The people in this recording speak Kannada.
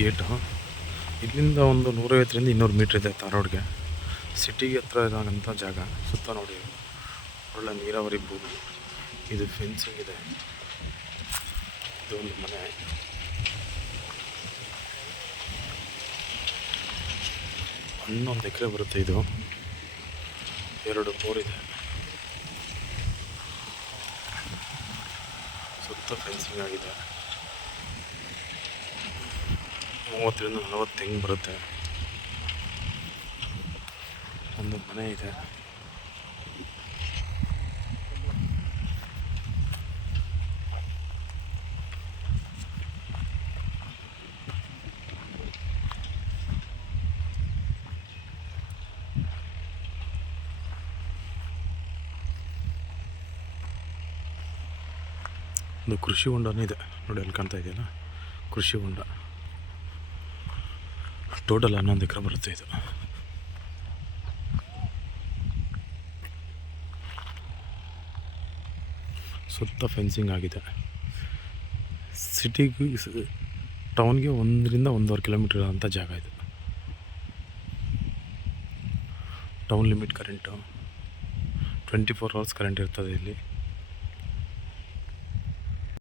ಗೇಟು. ಇಲ್ಲಿಂದ ಒಂದು 150ರಿಂದ 200 ಮೀಟ್ರ್ ಇದೆ ಧಾರವಾಡಗೆ. ಸಿಟಿಗೆ ಹತ್ರ ಇರೋಂಥ ಜಾಗ. ಸುತ್ತ ನೋಡಿ ಒಳ್ಳೆ ನೀರಾವರಿ ಭೂಮಿ. ಇದು ಫೆನ್ಸಿಂಗ್ ಇದೆ. ಇದು ಒಂದು ಮನೆ. ಹನ್ನೊಂದು ಎಕರೆ ಬರುತ್ತೆ. ಇದು 2 ಬೋರ್ ಇದೆ. ಸುತ್ತ ಫೆನ್ಸಿಂಗ್ ಆಗಿದೆ. 30ರಿಂದ 40 ತೆಂಗು ಬರುತ್ತೆ. ಒಂದು ಮನೆ ಇದೆ. ಒಂದು ಕೃಷಿ ಹೊಂಡನೂ ಇದೆ ನೋಡಿ, ಅಲ್ಲಿ ಕಾಣ್ತಾ ಇದೆಯಲ್ಲ, ಕೃಷಿ ಹೊಂಡ. ಟೋಟಲ್ 11 ಎಕರೆ ಬರುತ್ತೆ ಇದು. ಸುತ್ತ ಫೆನ್ಸಿಂಗ್ ಆಗಿದೆ. ಸಿಟಿಗೆ ಟೌನ್ಗೆ 1ರಿಂದ 1.5 ಕಿಲೋಮೀಟ್ರ್ ಇರೋಂಥ ಜಾಗ ಇದು. Town limit current 24 hours current ಇರ್ತದೆ ಇಲ್ಲಿ.